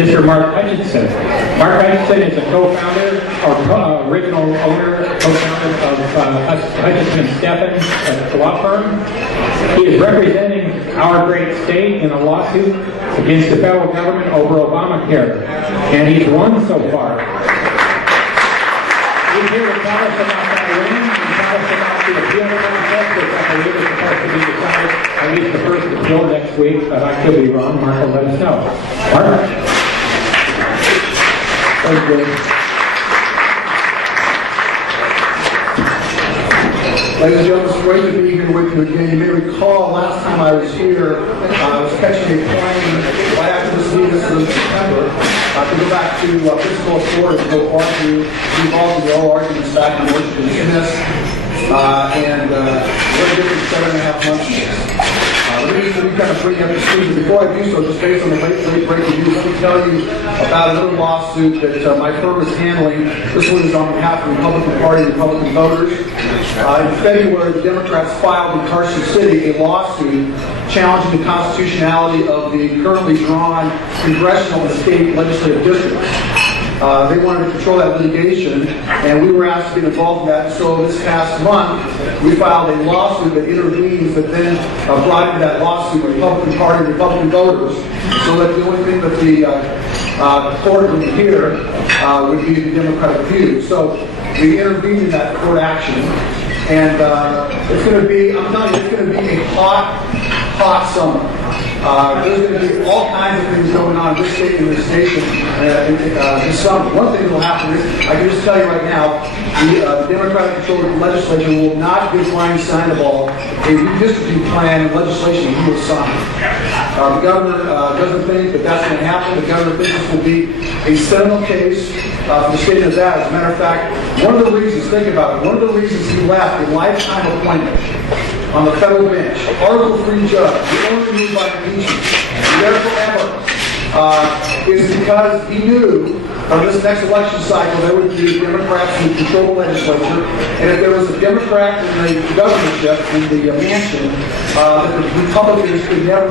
Mr. Mark Hutchison. Mark Hutchison is a co-founder or original owner, co-founder of Hutchison & Stephens, a law firm. He is representing our great state in a lawsuit against the federal government over Obamacare, and he's won so far. He's here to tell us about that win and tell us about the appeal process, which I believe is supposed to be decided at least the first appeal next week, but I could be wrong. Mark will let us know. Mark? Thank you. Ladies and gentlemen, it's great to be here with you again. You may recall last time I was here, I was catching a plane right after this meeting, this was in September, to go back to physical authority to go argue, involved in the oral arguments back in Washington, dismissed, and we're getting 7.5 months of this. Let me kind of bring you up to speed. Before I do so, just based on the late breaking news, let me tell you about a little lawsuit that my firm is handling. This one is on behalf of the Republican Party and Republican voters. In February, the Democrats filed in Carson City a lawsuit challenging the constitutionality of the currently drawn congressional and state legislative districts. They wanted to control that litigation, and we were asked to get involved in that. So this past month, we filed a lawsuit that intervenes, that then brought into that lawsuit the Republican Party and Republican voters, so that the only thing that the court would hear would be the Democratic view. So we intervened in that court action, and it's going to be, I'm telling you, it's going to be a hot summer. There's going to be all kinds of things going on in this state and this nation this summer. One thing that will happen is, I can just tell you right now, the Democratic-controlled legislature will not give Ryan Sandoval a redistricting plan and legislation he will sign. The governor doesn't think that that's going to happen. The governor thinks this will be a seminal case for the state of Nevada. As a matter of fact, one of the reasons, think about it, one of the reasons he left a lifetime appointment on the federal bench, article-free judge, the only removed by impeachment, there forever, is because he knew on this next election cycle there would be Democrats who control the legislature, and if there was a Democrat in the governorship, in the mansion, that the Republicans could never,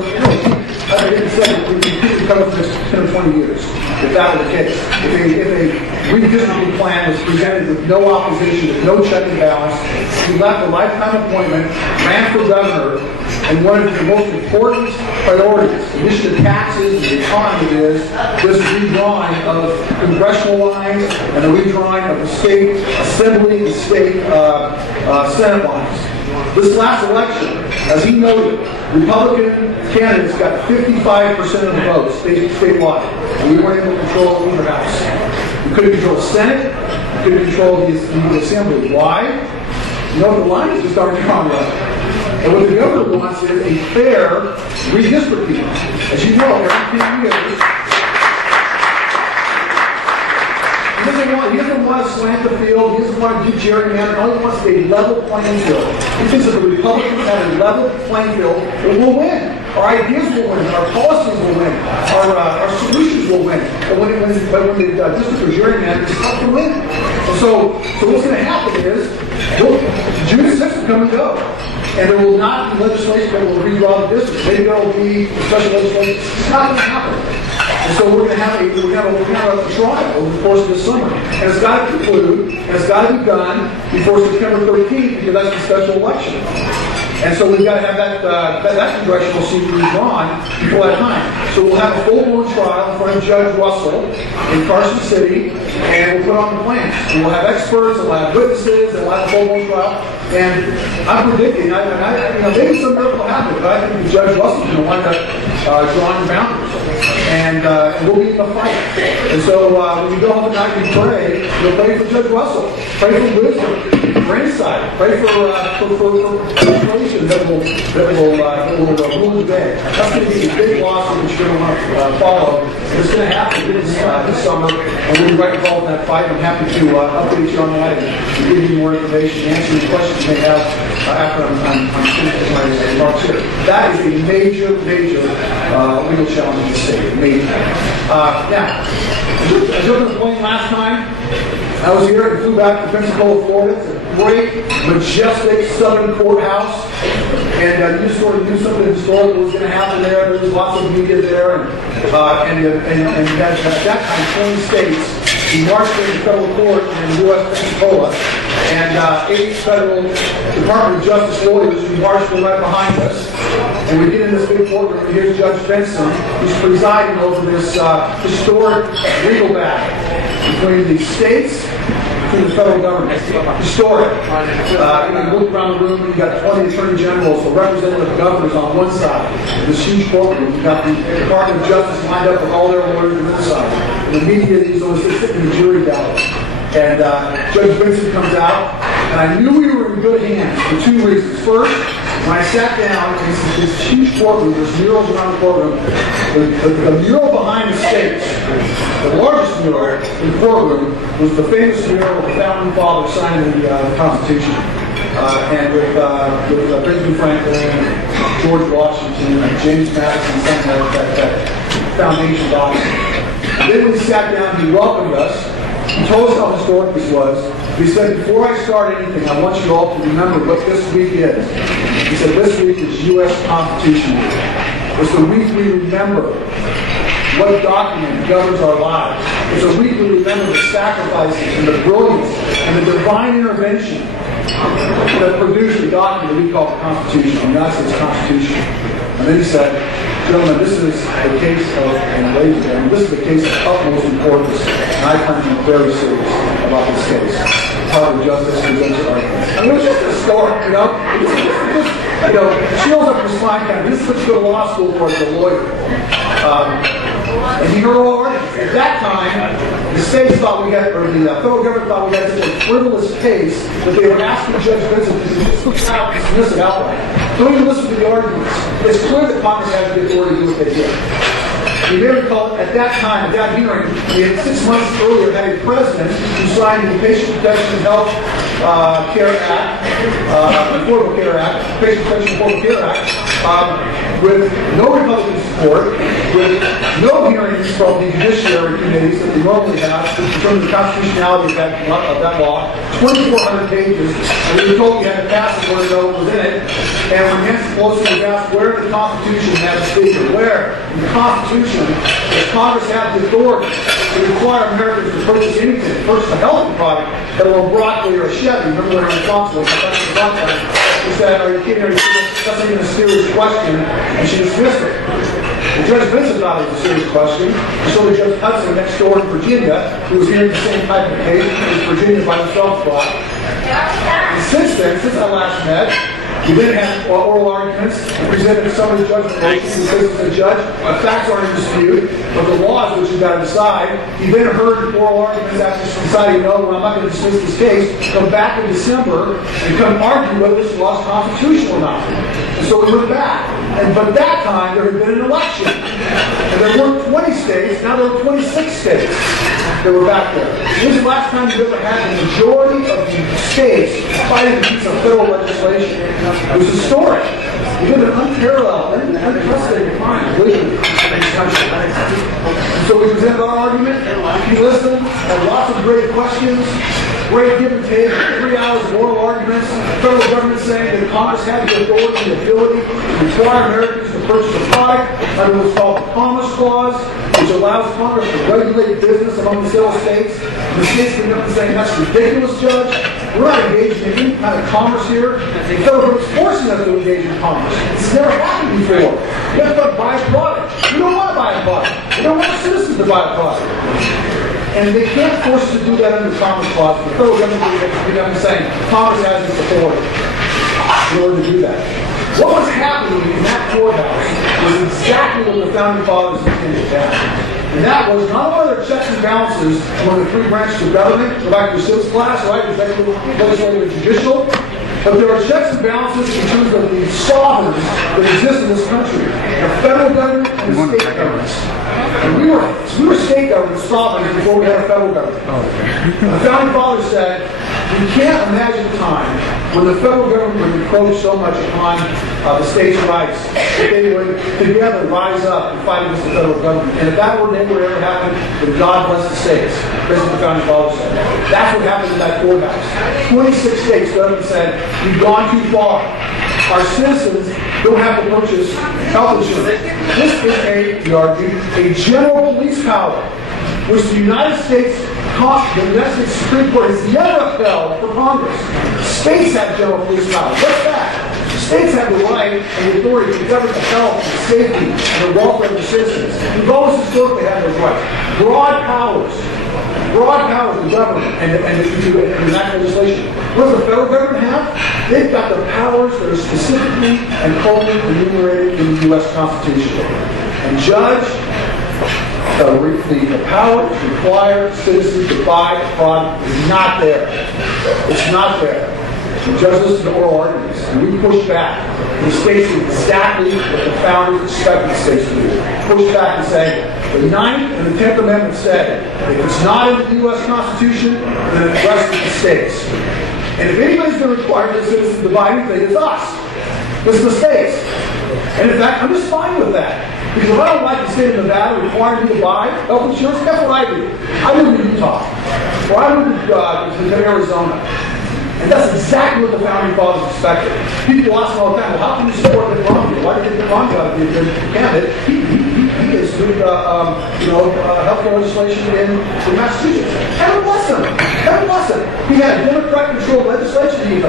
I didn't say it could come for the next 10 or 20 years, if that were the case. If a redistricting plan was presented with no opposition, with no check and balance, he left a lifetime appointment, ran for governor, and one of the most important priorities, in addition to taxes and the economy, is this redrawing of congressional lines and the redrawing of the state assembly and state senate lines. This last election, as he noted, Republican candidates got 55% of the votes statewide, and we weren't able to control either house. We couldn't control the Senate, we couldn't control the assembly. Why? You know, the lines just aren't drawn right. And what the governor wants is a fair redistricting. As you know, every 10 years, he doesn't want to slant the field. He doesn't want to do gerrymandering. All he wants is a level playing field. He thinks if the Republicans have a level playing field, we'll win. Our ideas will win. Our policies will win. Our solutions will win. But when the district or gerrymandering, it's tough to win. And so what's going to happen is, June 6th will come and go. And there will not be legislation that will redraw the districts. Maybe there will be special legislation. It's not going to happen. And so we're going to have a trial over the course of this summer. And it's got to conclude, and it's got to be done before September 13th, because that's the special election. And so we've got to have that congressional seat redrawn before that time. So we'll have a full-blown trial in front of Judge Russell in Carson City, and we'll put on the plans. And we'll have experts, we'll have witnesses, and we'll have a full-blown trial. And I'm predicting, maybe some miracle will happen, but I think Judge Russell's going to wind up drawing the boundaries. And we'll be in the fight. And so when you go home at night and pray, you'll pray for Judge Russell. Pray for wisdom, for insight. Pray for information that will rule the day. That's going to be a big loss that you're going to want to follow. It's going to happen this summer, and we'll be right involved in that fight. I'm happy to update you on that and give you more information, answer any questions you may have after I'm finished with my remarks here. That is a major legal challenge in the state. Major. Now, as you were playing last time, I was here and flew back to Pensacola, Florida. It's a great, majestic southern courthouse. And you just sort of knew something historical was going to happen there. There was lots of media there. And at that time, 20 states. We marched into federal court in U.S. Pensacola. And 8 federal Department of Justice lawyers who marched right behind us. And we get in this big courtroom, and here's Judge Benson, who's presiding over this historic legal battle between the states and the federal government. Historic. You look around the room, you've got 20 attorney generals or representative governors on one side. This huge courtroom. You've got the Department of Justice lined up with all their lawyers on this side. And the media is always sitting in the jury gallery. And Judge Benson comes out, and I knew we were in good hands for 2 reasons. First, when I sat down in this huge courtroom, there's murals around the courtroom. The mural behind the stage, the largest mural in the courtroom, was the famous mural of the founding fathers signing the Constitution. And with Benjamin Franklin, George Washington, and James Madison signing that foundation document. And then when he sat down, he welcomed us. He told us how historic this was. He said, before I start anything, I want you all to remember what this week is. He said, this week is U.S. Constitution Week. It's the week we remember what document governs our lives. It's a week we remember the sacrifices and the brilliance and the divine intervention that produced the document we call the Constitution, the United States Constitution. And then he said, gentlemen, this is a case of, and ladies and gentlemen, this is a case of utmost importance, and I plan to be very serious about this case. Department of Justice presents arguments. I mean, it was just a story, you know? It just chills up your spine kind of. This is what you go to law school for as a lawyer. And he heard all arguments. At that time, the states thought we had, or the federal government thought we had such a frivolous case that they were asking Judge Benson to dismiss it outright. Don't even listen to the arguments. It's clear that Congress has the authority to do what they did. You may recall at that time, at that hearing, we had 6 months earlier had a president who signed the Patient Protection and Health Care Act, Affordable Care Act, Patient Protection and Affordable Care Act, with no Republican support, with no hearings from the judiciary committees that they normally have in terms of the constitutionality of that law, 2,400 pages, and we were told you had to pass it where no one was in it. And when Nancy Pelosi was asked where the Constitution had a speaker, where in the Constitution does Congress have the authority to require Americans to purchase anything, purchase a healthy product, let alone broccoli or a Chevy. Remember when response was, she said, are you kidding? That's not even a serious question, and she dismissed it. The Judge Benson thought it was a serious question, and so did Judge Hutchison next door in Virginia, who was hearing the same type of case, because Virginia by himself thought. And since then, since I last met, we then had oral arguments, presented a summary judgment motion to the judge. The facts aren't in dispute, but the law is what you've got to decide. He then heard oral arguments after deciding, no, well, I'm not going to dismiss this case, come back in December and come argue whether this law is constitutional or not. And so we went back. But at that time, there had been an election. And there weren't 20 states, now there were 26 states that were back there. This is the last time you've ever had the majority of the states fighting a piece of federal legislation. It was historic. We live in an unparalleled, unprecedented time living in this country. And so we presented our argument. He listened, had lots of great questions, great give and take, 3 hours of oral arguments. The federal government saying that Congress had the authority and ability to require Americans to purchase a product under what's called the Commerce Clause, which allows Congress to regulate business among the several states. And the states came up and saying, that's ridiculous, Judge. We're not engaged in any kind of commerce here. The federal government's forcing us to engage in commerce. This has never happened before. You have to buy a product. We don't want to buy a product. We don't want citizens to buy a product. And they can't force us to do that under the Commerce Clause. The federal government is saying Congress has this authority in order to do that. What was happening in that courthouse was exactly what the Founding Fathers intended to happen. And that was not only their checks and balances among the 3 branches of government, go back to your civics class, right, executive, legislative, and judicial, but there are checks and balances in terms of the sovereigns that exist in this country, the federal government and the state governments. And we were state state government sovereign before we had a federal government. The founding fathers said, you can't imagine a time when the federal government would encroach so much upon the states' rights that they would together rise up and fight against the federal government. And if that were never ever happen, then God bless the states. That's what the founding fathers said. That's what happened in that courthouse. 26 states stood up and said, you've gone too far. Our citizens don't have to purchase health insurance. This is a general police power, which the United States Supreme Court has never upheld for Congress. States have general police power. What's that? States have the right and the authority to govern the health and safety and the welfare of the citizens. We've always historically had those rights. Broad powers to govern and to enact legislation. What does the federal government have? They've got the powers that are specifically and clearly enumerated in the U.S. Constitution. And judge, the power to require citizens to buy a product is not there. It's not there. The judge listened to oral arguments, and we pushed back. The states did exactly what the founders expected the states to do. Pushed back and say, the 9th and the 10th Amendment said, if it's not in the U.S. Constitution, then it rests with the states. And if anybody's going to require the citizens to buy anything, it's us. It's the states. And in fact, I'm just fine with that. Because if I don't like the state of Nevada requiring me to buy health insurance, that's what I do. I live in Utah. Or I live in Arizona. And that's exactly what the founding fathers expected. People ask all the time, well, how can you support Mitt Romney? Why did Mitt Romney have to be a good candidate? He is doing healthcare legislation in Massachusetts. Heaven bless him. Heaven bless him. He had a Democrat-controlled legislation. He was a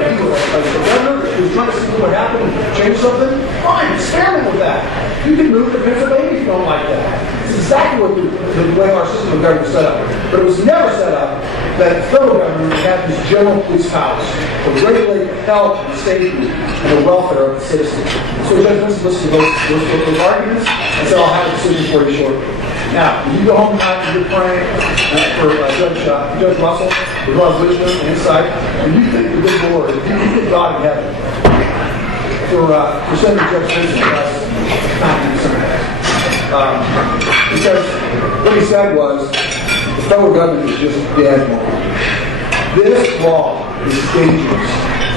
governor who was trying to see what would happen and change something. Fine, experiment with that. You can move to Pennsylvania if you don't like that. It's exactly what the way our system of government is set up. But it was never set up that the federal government had these general police powers to regulate health and safety and the welfare of the citizens. So the judge listened to those arguments and said, I'll have a decision for you shortly. Now, when you go home tonight and you're praying for Judge Russell, with a lot of wisdom and insight, and you think the good Lord, you think God in heaven, for sending Judge Vincent to us, not to do something. Because what he said was, the federal government is just dead wrong. This law is dangerous.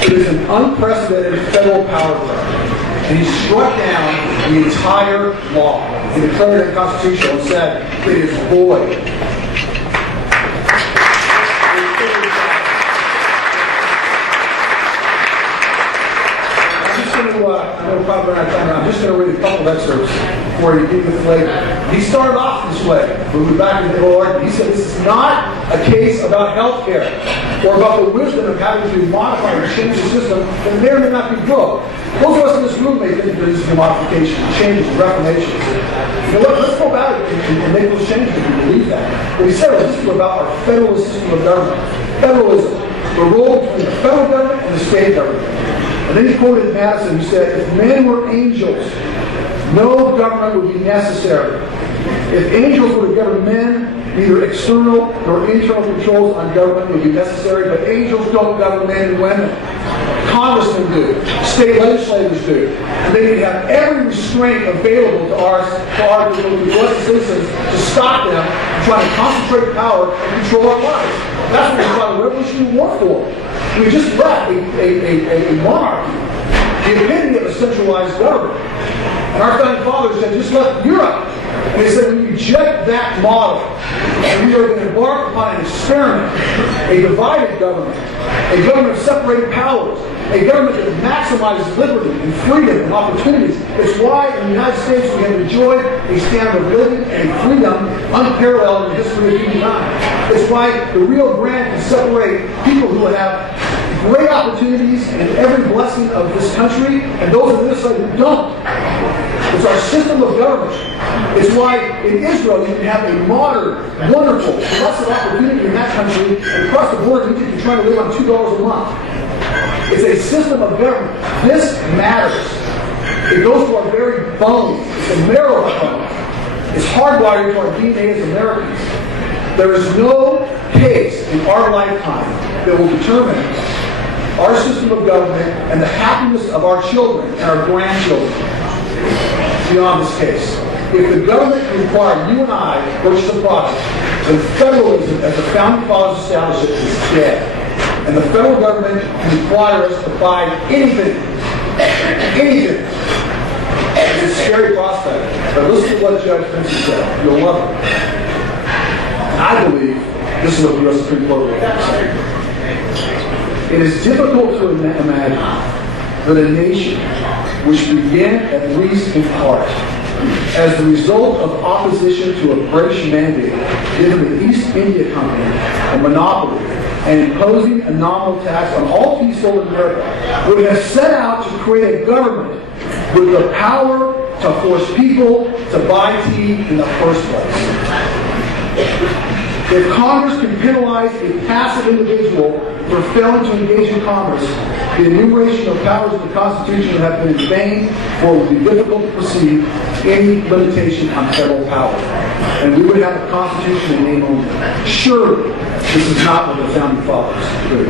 It is an unprecedented federal power grab. And he struck down the entire law and declared it unconstitutional and said it is void. I'm just going to read a couple of excerpts before you give the flavor. He started off this way. We were back in the oral argument. He said this is not a case about health care or about the wisdom of having to modify or change the system that may or may not be good. Those of us in this room may think that this is a modification, changes, reformations. You know what? Let's go about it and make those changes if we believe that. But he said this is about our federalist system of government. Federalism. The role between the federal government and the state government. And then he quoted Madison, who said, if men were angels, no government would be necessary. If angels were to govern men, neither external nor internal controls on government would be necessary, but angels don't govern men and women. Congressmen do. State legislators do. And they need to have every restraint available to us citizens to stop them from trying to concentrate power and control our lives. That's what we fought a Revolutionary War for. We just left a monarchy, the epitome of a centralized government. And our founding fathers had just left Europe. And they said, we reject that model. And we are going to embark upon an experiment, a divided government, a government of separated powers, a government that maximizes liberty and freedom and opportunities. It's why in the United States we have enjoyed a standard of living and freedom unparalleled in the history of humankind. It's why the Rio Grande can separate people who have great opportunities and every blessing of this country and those on this side who don't. It's our system of government. It's why in Israel you can have a modern, wonderful, blessed opportunity in that country, and across the border you can try to live on $2 a month. It's a system of government. This matters. It goes to our very bones. It's the marrow of our bones. It's hardwired into our DNA as Americans. There is no case in our lifetime that will determine our system of government and the happiness of our children and our grandchildren beyond this case. If the government can require you and I to purchase a product, then federalism, as the founding fathers established it, is dead. And the federal government can require us to buy anything. Anything. It's a scary prospect. But listen to what Judge Vincent said. You'll love it. I believe this is what the U.S. Supreme Court will say. It is difficult to imagine that a nation which began, at least in part, as the result of opposition to a British mandate given the East India Company a monopoly and imposing a nominal tax on all tea sold in America, would have set out to create a government with the power to force people to buy tea in the first place. If Congress can penalize a passive individual for failing to engage in commerce, the enumeration of powers of the Constitution would have been in vain, for it would be difficult to perceive any limitation on federal power. And we would have a Constitution in name only. Surely, this is not what the Founding Fathers did.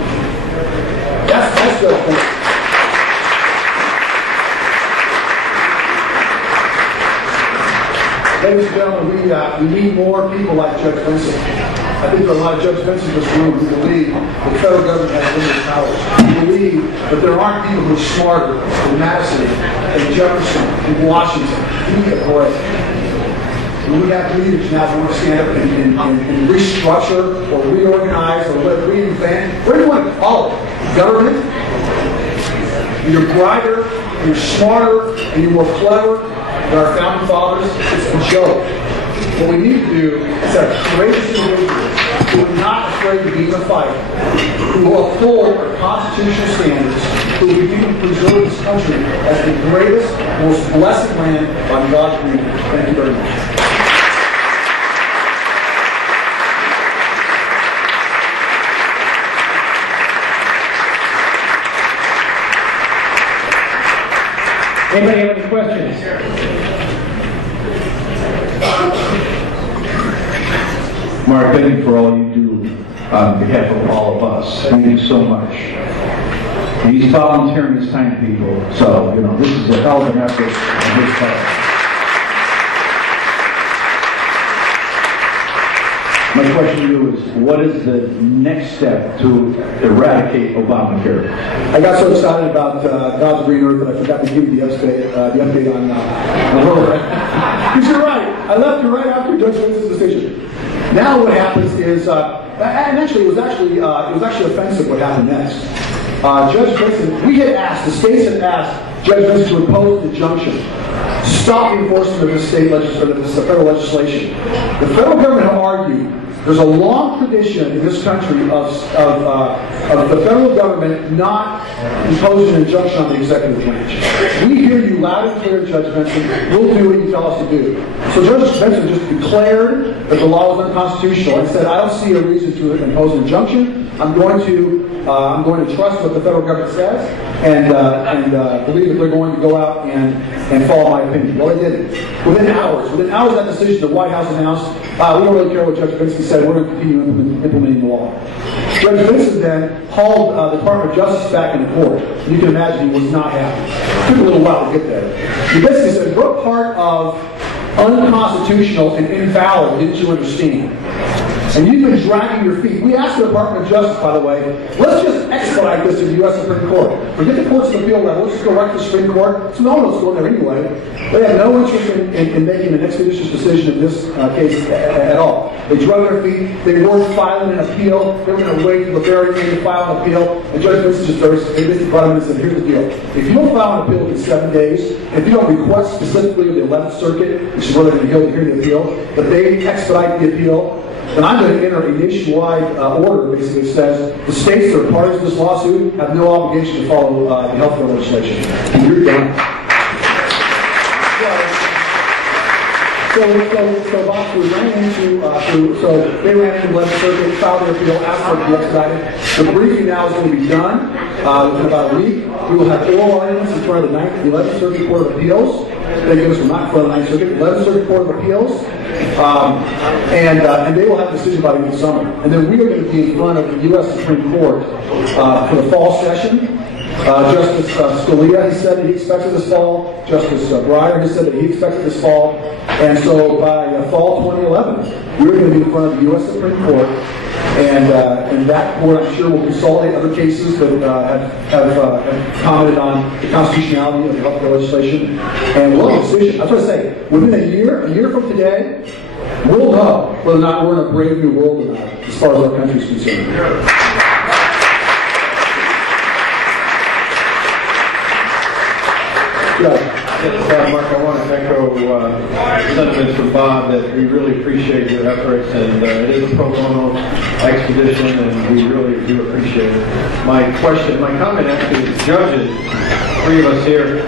That's the point. Ladies and gentlemen, we need more people like Judge Vincent. I think there are a lot of Judge Vincent in this room who believe the federal government has limited powers. Who believe that there aren't people who are smarter than Madison and Jefferson and Washington. We need a break. We have leaders now who want to stand up and restructure or reorganize or reinvent. What do you want to call it? Government? You're brighter, you're smarter, and you're more clever than our founding fathers. It's a joke. What we need to do is have courageous individuals who are not afraid to be in the fight, who will uphold our constitutional standards, who will begin to preserve this country as the greatest, most blessed land on God's green. Thank you very much. Anybody have any questions? Mark, thank you for all you do on behalf of all of us. Thank you so much. And he's volunteering his time, people. So, this is a hell of an effort on his part. My question to you is, what is the next step to eradicate Obamacare? I got so excited about God's green earth that I forgot to give you the update on her. Because you're right. I left you right after Judge Vincent's decision. Now what happens is, and actually it was actually offensive what happened next. Judge Vincent, the states had asked Judge Vincent to impose an injunction, stop the enforcement of this federal legislation. The federal government argued there's a long tradition in this country of the federal government not imposing an injunction on the executive branch. We hear you loud and clear, Judge Vincent. We'll do what you tell us to do. So Judge Vincent just declared that the law was unconstitutional and said, I don't see a reason to impose an injunction. I'm going to trust what the federal government says and believe that they're going to go out and follow my opinion. Well, they didn't. Within hours of that decision, the White House announced, we don't really care what Judge Vincent said. We're going to continue implementing the law. Judge Vincent then hauled the Department of Justice back into court. You can imagine he was not happy. It took a little while to get there. He basically said, what part of unconstitutional and invalid didn't you understand? And you've been dragging your feet. We asked the Department of Justice, by the way, let's just expedite this to the U.S. Supreme Court. Forget the courts of appeal level. Let's just go right to the Supreme Court. So no one else is going there anyway. They have no interest in making an expeditious decision in this case at all. They drug their feet. They weren't filing an appeal. They were going to wait until the very end to file an appeal. And Judge Vincent just basically brought him in and said, here's the deal. If you don't file an appeal within 7 days, if you don't request specifically of the 11th Circuit, which is where they're going to hear the appeal, that they expedite the appeal, then I'm going to enter a nationwide order basically that says the states that are parties to this lawsuit have no obligation to follow the health care legislation. And you're done. So Bob, we ran into, they ran into the 11th Circuit, filed their appeal, asked for it to be expedited. The briefing now is going to be done within about a week. We will have oral arguments in front of the 11th Circuit Court of Appeals. Thank goodness we're not in front of the 9th Circuit, 11th Circuit Court of Appeals. And they will have a decision by the end of the summer. And then we are going to be in front of the U.S. Supreme Court for the fall session. Justice Scalia, he said that he expects it this fall. Justice Breyer, he said that he expects it this fall. And so by fall 2011, we're going to be in front of the U.S. Supreme Court. And that court, I'm sure, will consolidate other cases that have commented on the constitutionality of the healthcare legislation. And we'll have a decision. I was going to say, within a year from today, we'll know whether or not we're in a brave new world or not, as far as our country is concerned. Mark, I want to echo sentiments from Bob that we really appreciate your efforts, and it is a pro bono expedition, and we really do appreciate it. My comment actually is judges, three of us here,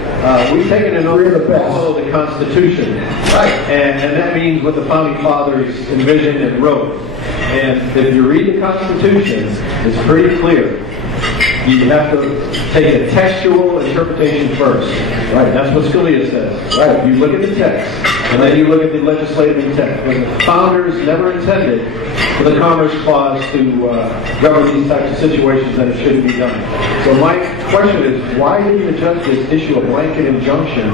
we've taken an oath to follow the Constitution, right? And that means what the Founding Fathers envisioned and wrote. And if you read the Constitution, it's pretty clear. You have to take a textual interpretation first. Right. That's what Scalia says. Right. You look at the text, and then you look at the legislative intent. When the founders never intended for the Commerce Clause to govern these types of situations, then it shouldn't be done. So my question is, why didn't the judges issue a blanket injunction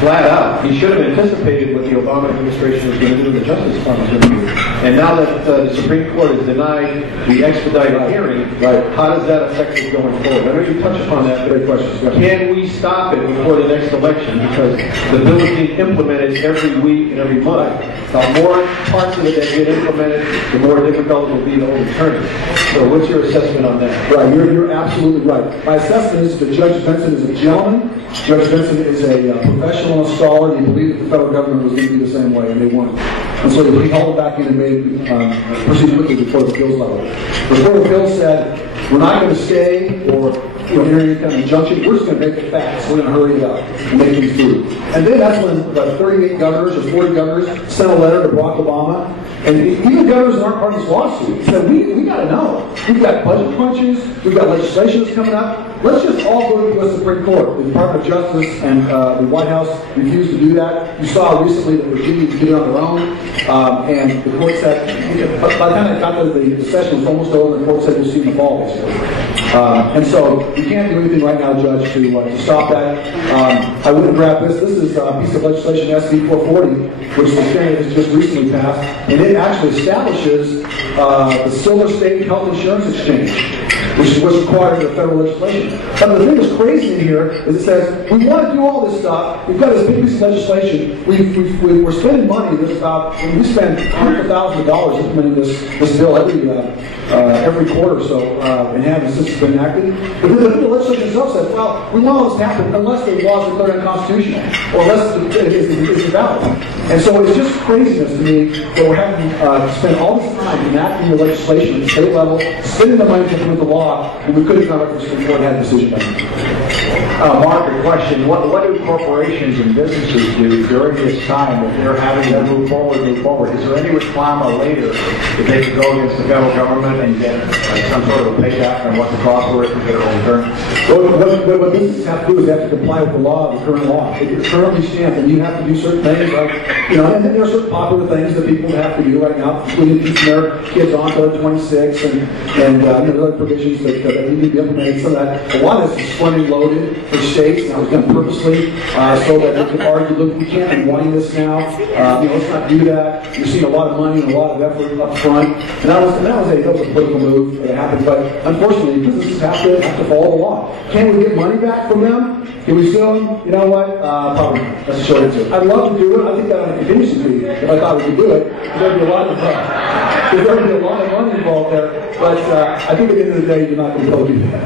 flat out? He should have anticipated what the Obama administration was going to do and the Justice Department was going to do. And now that the Supreme Court has denied the expedited hearing, how does that affect it going forward? I know you touched upon that. Very questions. Can we stop it before the next election? Because the bill is being implemented every week and every month. The more parts of it that get implemented, the more difficult it will be to overturn it. So what's your assessment on that? Right, you're absolutely right. My assessment is that Judge Benson is a gentleman. Judge Benson is a professional and a scholar. He believed that the federal government was going to be the same way, and they weren't. And so he held it back in and made proceed quickly before the appeals level. Before the bill said, we're not going to stay or enter any kind of injunction. We're just going to make it fast. We're going to hurry it up and make things through. And then that's when 38 governors or 40 governors sent a letter to Barack Obama. And even governors that aren't part of this lawsuit said, we got to know. We've got budget crunches. We've got legislation that's coming up. Let's just all go to the U.S. Supreme Court. The Department of Justice and the White House refused to do that. You saw recently that Virginia did it on their own. And the court said, by the time they got to the session was almost over, the court said we'll see in the fall, basically. And so we can't do anything right now, Judge, to stop that. I wouldn't grab this. This is a piece of legislation, SB 440, which the Senate has just recently passed, and it actually establishes the Silver State Health Insurance Exchange, which is what's required in the federal legislation. But the thing that's crazy in here is it says, we want to do all this stuff. We've got this big piece of legislation. We're spending money. We spend hundreds of thousands of dollars implementing this bill every quarter or so, and having since it's been enacted. But then the legislation itself says, well, we want all this to happen unless the laws are declared unconstitutional, or unless it's invalid. And so it's just craziness to me that we're having to spend all this time enacting the legislation at the state level, spending the money to implement the law, and we couldn't come up with a Supreme Court and had a decision done. Mark, a question. What do corporations and businesses do during this time if they're having to move forward? Is there any requirement later that they can go against the federal government and get some sort of a payback on what the cost for it to get a return? What businesses have to do is they have to comply with the law, the current law. It's currently stamped, and you have to do certain things, and there are certain popular things that people have to do right now, including keeping their kids on until they're 26, and other provisions that need to be implemented. Some of that, a lot of this is funding loaded for states, and that was done purposely so that they can argue, look, we can't be wanting this now. Let's not do that. You're seeing a lot of money and a lot of effort up front, and that was a political move that happened. But unfortunately, businesses have to follow the law. Can we get money back from them? Can we sue them? You know what? Probably not. That's the short answer. I'd love to do it. I think that on a contingency fee, if I thought we could do it, there'd be a lot of money involved there. But I think at the end of the day, you're not going to be able to do that.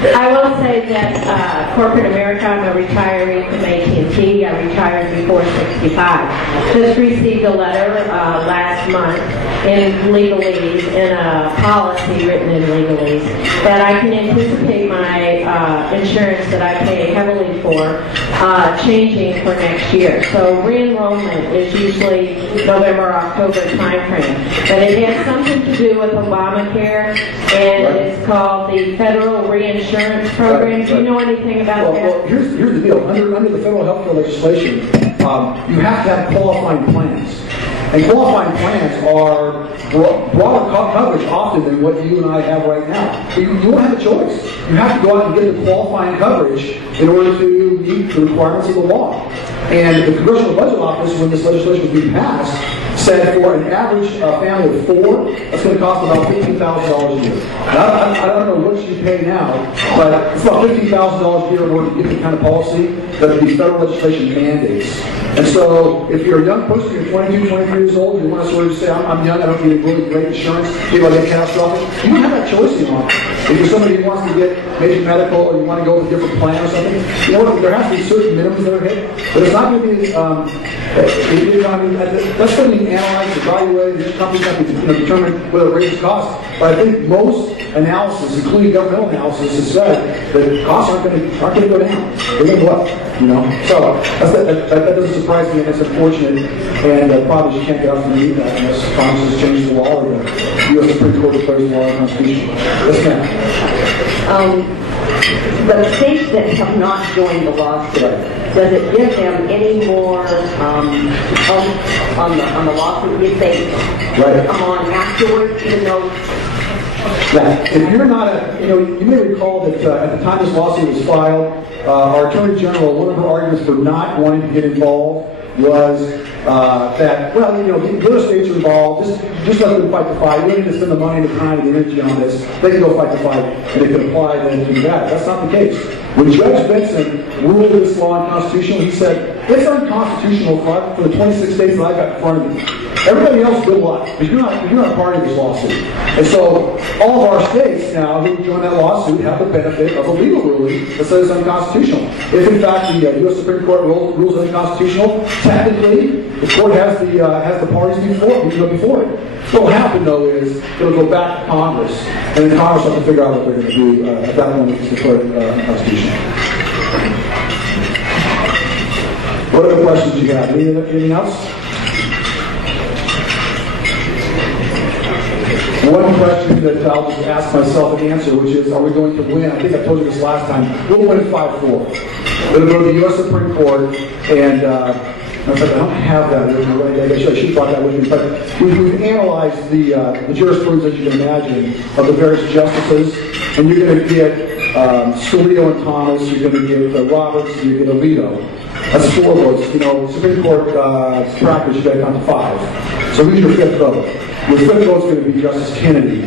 I will say that corporate America, I'm a retiree from AT&T. I retired before 65. Just received a letter last month in legalese, in a policy written in legalese, that I can anticipate my insurance that I pay heavily for changing for next year. So re-enrollment is usually November, October timeframe. But it has something to do with Obamacare, and it's called the Federal Reinsurance Program. Do you know anything about that? Well, here's the deal. Under the federal health care legislation, you have to have qualifying plans. And qualifying plans are broader coverage often than what you and I have right now. But you don't have a choice. You have to go out and get the qualifying coverage in order to meet the requirements of the law. And the Congressional Budget Office, when this legislation was being passed, said for an average family of 4, that's going to cost about $15,000 a year. And I don't know what you pay now, but it's about $15,000 a year in order to get the kind of policy that the federal legislation mandates. And so if you're a young person, you're 22, 23 years old, you want to sort of say, I'm young, I don't need really great insurance, feel like a catastrophic, you don't have that choice anymore. If you're somebody who wants to get maybe medical or you want to go with a different plan or something, you know what, there has to be certain minimums that are hit, but it's not going to be, that's going to be analyzed, evaluated, each company's going to determine whether it raises costs. But I think most analysis, including governmental analysis, has said that costs aren't going to go down. They're going to go up, you know. So that doesn't surprise me, and it's unfortunate, and probably just can't get out from underneath that unless Congress has changed the law or the U.S. Supreme Court declares the law unconstitutional. Yes, ma'am. The states that have not joined the lawsuit, does it give them any more on the lawsuit if they come on afterwards, even though? Yeah. If you're not you may recall that at the time this lawsuit was filed, our Attorney General, one of her arguments for not wanting to get involved was that, well, the other states are involved, just let them fight the fight. We need to spend the money, the time, and the energy on this. They can go fight the fight, and they can apply then to that. That's not the case. When Judge Benson ruled this law unconstitutional, he said, it's unconstitutional for the 26 states that I've got in front of me. Everybody else, good luck, because you're not a part of this lawsuit. And so all of our states now who join that lawsuit have the benefit of a legal ruling that says it's unconstitutional. If in fact the U.S. Supreme Court rules unconstitutional, technically the court has the parties before it. What will happen though is it'll go back to Congress, and then Congress will have to figure out what they're going to do at that point it's declared unconstitutional. What other questions do you have? Anything else? One question that I'll just ask myself and answer, which is, are we going to win? I think I told you this last time. We'll win 5-4. It'll go to the U.S. Supreme Court, and I don't have that with me. I should have brought that with me. But we've analyzed the jurisprudence, as you can imagine, of the various justices, and you're going to get Scalia and Thomas, you're going to get Roberts, and you're going to get Alito. That's 4 votes. Supreme Court practice, you got to count to 5. So who's your 5th vote? Your 5th vote is going to be Justice Kennedy,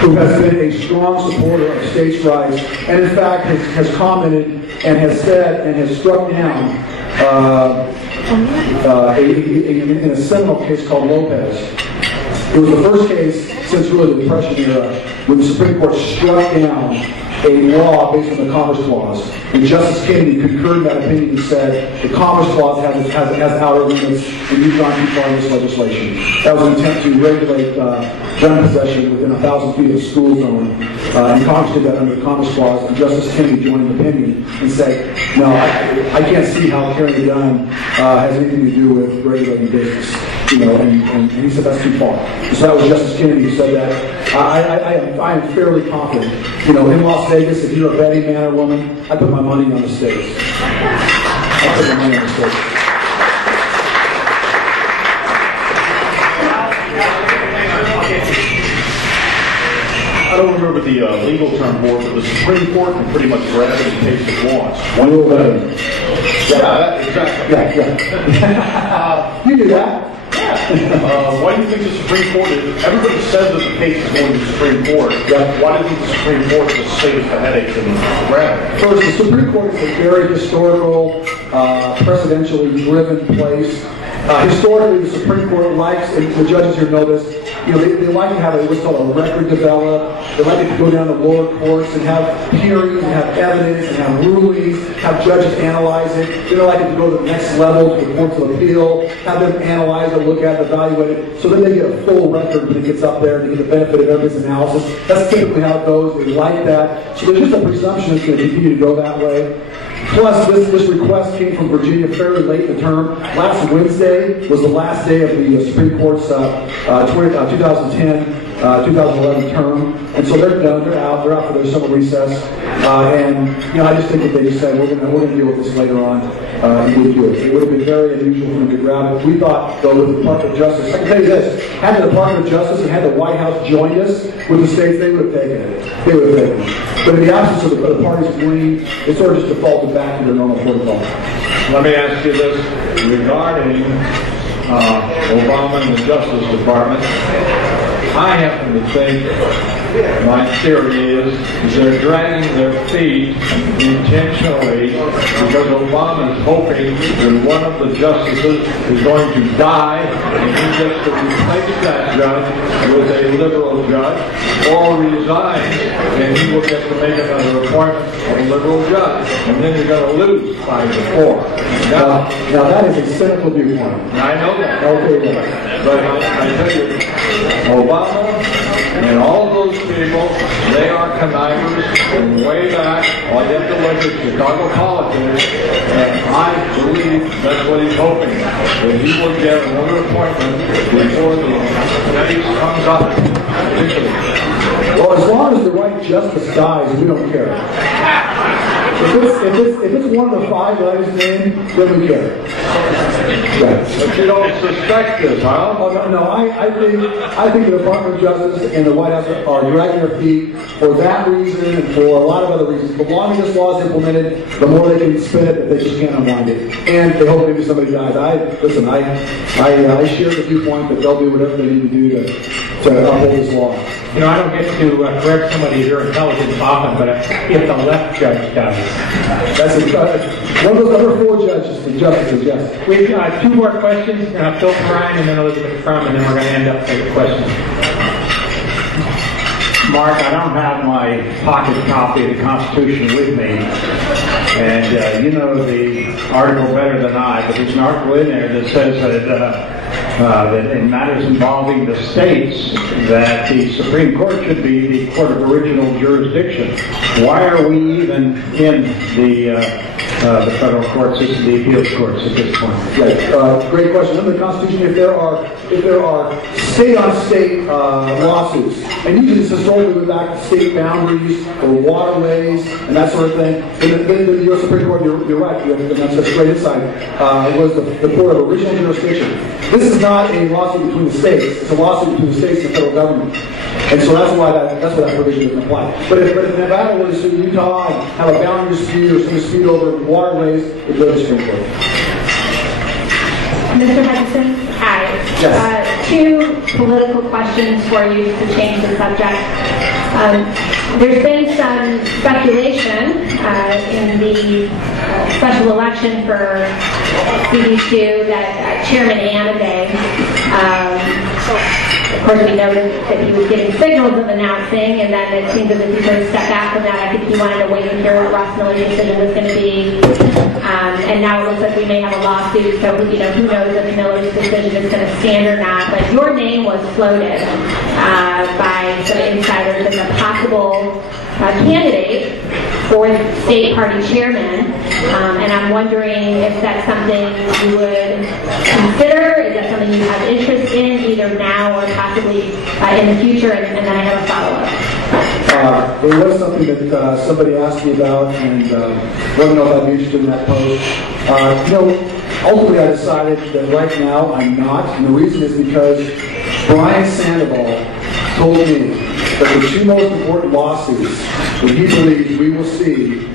who has been a strong supporter of states' rights, and in fact has commented and has said and has struck down in a seminal case called Lopez. It was the first case since really the Depression era when the Supreme Court struck down a law based on the Commerce Clause. And Justice Kennedy concurred in that opinion and said the Commerce Clause has outer limits and you've gone too far in this legislation. That was an attempt to regulate gun possession within 1,000 feet of a school zone. And Congress did that under the Commerce Clause, and Justice Kennedy joined the opinion and said, no, I can't see how carrying a gun has anything to do with regulating business. And he said that's too far. So that was Justice Kennedy who said that. I am fairly confident. In Las Vegas, if you're a betting man or woman, I put my money on the states. I put my money on the states. I don't remember the legal term for it, but the Supreme Court can pretty much grab any case it wants. One little better. Yeah, exactly. Yeah. You do that. Why do you think the Supreme Court everybody says that the case is going to the Supreme Court. Why do you think the Supreme Court just save us the headaches and grab it? First, the Supreme Court is a very historical, presidentially driven place. Historically, the Supreme Court likes, and the judges here know this, they like to have what's called a record developed. They like to go down to lower courts and have hearings and have evidence and have rulings, have judges analyze it. They don't like it to go to the next level, to the courts of appeal, have them analyze it, look at it, evaluate it, so then they get a full record when it gets up there, they get the benefit of everybody's analysis. That's typically how it goes. They like that. So there's just a presumption it's going to continue to go that way. Plus, this request came from Virginia fairly late in the term. Last Wednesday was the last day of the Supreme Court's 2010 2011 term, and so they're done. They're out. They're out for their summer recess, and I just think that they just said we're going to deal with this later on. And we'll do it. It would have been very unusual for them to grab it. We thought, though, with the Department of Justice, I can tell you this: had the Department of Justice and had the White House joined us with the states, they would have taken it. They would have taken it. But in the absence of the parties agreeing, it sort of just defaulted back to their normal protocol. Let me ask you this regarding Obama and the Justice Department. I happen to think, my theory is they're dragging their feet intentionally because Obama is hoping that one of the justices is going to die and he gets to replace that judge with a liberal judge, or resign and he will get to make another appointment of a liberal judge, and then you're going to lose 5-4. Now that is a cynical viewpoint. I know that. Okay, But I tell you, Obama and all of those people, they are connivers from way back. All you have to look at Chicago politics, and I believe that's what he's hoping, that he will get another appointment before the case comes up. well, as long as the right justice dies, we don't care. If it's one of the 5 that I just named, then we care. Right. But you don't suspect this, huh? Oh, no, I think the Department of Justice and the White House are dragging their feet for that reason and for a lot of other reasons. The longer this law is implemented, the more they can spin it, but they just can't unwind it. And they hope maybe somebody dies. I share the viewpoint that they'll do whatever they need to do to uphold this law. I don't get to correct somebody of your intelligence often, but if the left judge does. That's one of those other 4 justices, yes. We've got 2 more questions, Phil Ryan and then Elizabeth Crum, and then we're going to end up with questions. Mark, I don't have my pocket copy of the Constitution with me, and you know the article better than I, but there's an article in there that says that in matters involving the states, that the Supreme Court should be the court of original jurisdiction. Why are we even in the federal court system, the appeals courts at this point? Right. Great question. Under the Constitution, if there are state-on-state lawsuits, and usually this historically goes back to state boundaries or waterways and that sort of thing, then the U.S. Supreme Court, you're right, that's great insight, was the court of original jurisdiction. This is not a lawsuit between the states. It's a lawsuit between the states and the federal government. And so that's why that provision doesn't apply. But if Nevada were to sue Utah and have a boundary dispute or some dispute over waterways, it goes to the Supreme Court. Mr. Hutchison? Hi. Yes. 2 political questions for you to change the subject. There's been some speculation in the special election for CD2 that Chairman Anabay, of course, we noticed that he was getting signals of announcing, and then it seems as if he sort of stepped back from that. I think he wanted to wait and hear what Ross Miller's decision was going to be. And now it looks like we may have a lawsuit, so who knows if Miller's decision is going to stand or not. But your name was floated by some insiders as a possible candidate for state party chairman. And I'm wondering if that's something you would consider. Is that something you have interest in, either now or possibly in the future? And then I have a follow-up. There was something that somebody asked me about, and wasn't know if I'd be interested in that post. Ultimately I decided that right now I'm not, and the reason is because Brian Sandoval told me that the 2 most important lawsuits that he believes we will see,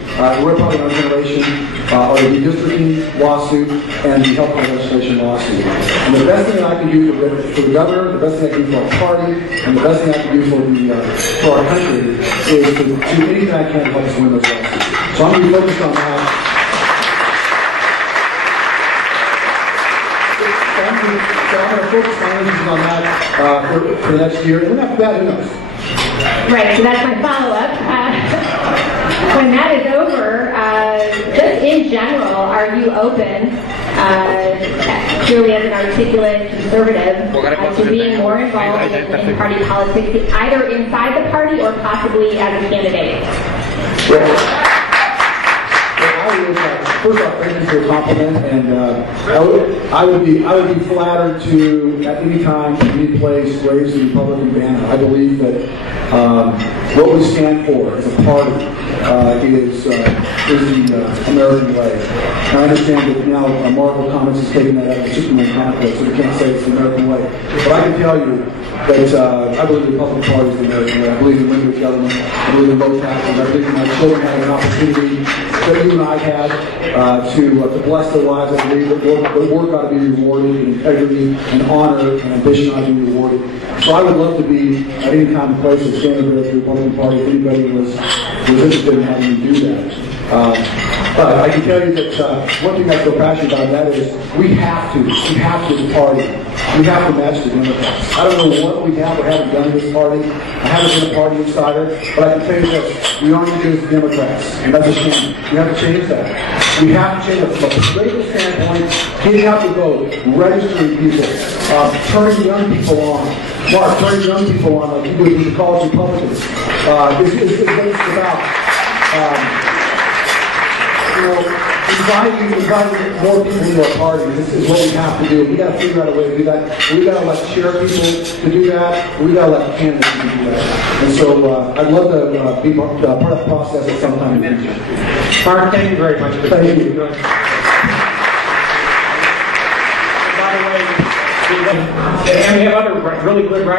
we're probably in our generation, are the redistricting lawsuit and the health care legislation lawsuit. And the best thing I can do for the governor, the best thing I can do for our party, and the best thing I can do for our country is to do anything I can to help us win those lawsuits. So I'm going to be focused on that. So I'm going to focus my energies on that for the next year. And then after that, who knows? Right, so that's my follow-up. When that is over, just in general, are you open, purely as an articulate conservative, to being more involved in party politics, either inside the party or possibly as a candidate? Well, I first off, thank you for the compliment, and I would be flattered to, at any time, any place, raise the Republican banner. I believe that what we stand for as a party is the American way. And I understand that now Marvel Comics has taken that out of the Superman comic book, so we can't say it's the American way. But I can tell you that I believe the Republican Party is the American way. I believe in limited government. I believe in low taxes. I believe my children have an opportunity that you and I had to bless their lives. I believe that the work ought to be rewarded, and integrity and honor and ambition ought to be rewarded. So I would love to be at any kind of place that stands with the Republican Party if anybody was interested in having me do that. But I can tell you that one thing I feel passionate about, and that is we have to as a party, we have to match the Democrats. I don't know what we have or haven't done in this party. I haven't been a party insider, but I can tell you this, we aren't as good as the Democrats, and that's a shame. We have to change that. We have to change it from a political standpoint, getting out the vote, registering people, turning young people on. Mark, turning young people on like you do with the college Republicans. It's about inviting more people into our party. This is what we have to do. We got to figure out a way to do that. We got to let chair people to do that. We got to let candidates to do that. And so I'd love to be part of the process at some time in the future. Mark, thank you very much. Thank you. By the way, and we have other really good writers.